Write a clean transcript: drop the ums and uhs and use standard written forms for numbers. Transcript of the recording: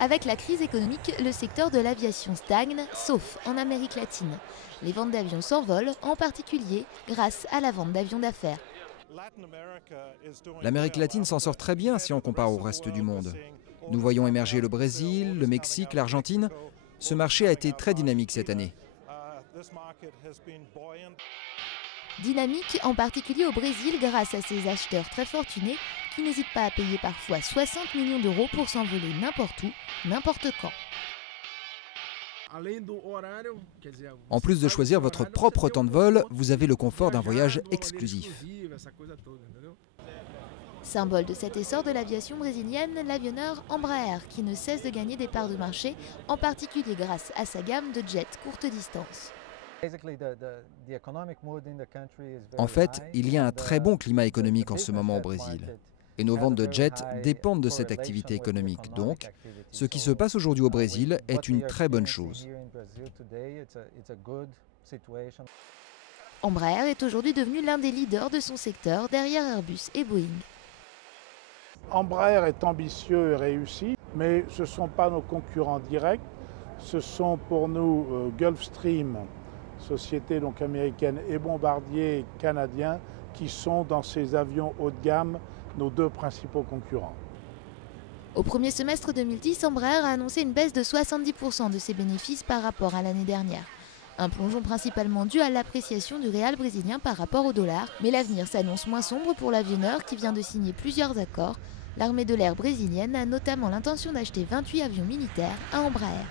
Avec la crise économique, le secteur de l'aviation stagne, sauf en Amérique latine. Les ventes d'avions s'envolent, en particulier grâce à la vente d'avions d'affaires. L'Amérique latine s'en sort très bien si on compare au reste du monde. Nous voyons émerger le Brésil, le Mexique, l'Argentine. Ce marché a été très dynamique cette année. Dynamique en particulier au Brésil grâce à ses acheteurs très fortunés qui n'hésitent pas à payer parfois 60 millions d'euros pour s'envoler n'importe où, n'importe quand. En plus de choisir votre propre temps de vol, vous avez le confort d'un voyage exclusif. Symbole de cet essor de l'aviation brésilienne, l'avionneur Embraer qui ne cesse de gagner des parts de marché, en particulier grâce à sa gamme de jets courte distance. En fait, il y a un très bon climat économique en ce moment au Brésil. Et nos ventes de jets dépendent de cette activité économique. Donc, ce qui se passe aujourd'hui au Brésil est une très bonne chose. Embraer est aujourd'hui devenu l'un des leaders de son secteur derrière Airbus et Boeing. Embraer est ambitieux et réussi, mais ce ne sont pas nos concurrents directs. Ce sont pour nous Gulfstream, société donc américaine, et Bombardier canadien, qui sont dans ces avions haut de gamme nos deux principaux concurrents. Au premier semestre 2010, Embraer a annoncé une baisse de 70% de ses bénéfices par rapport à l'année dernière. Un plongeon principalement dû à l'appréciation du réal brésilien par rapport au dollar. Mais l'avenir s'annonce moins sombre pour l'avionneur qui vient de signer plusieurs accords. L'armée de l'air brésilienne a notamment l'intention d'acheter 28 avions militaires à Embraer.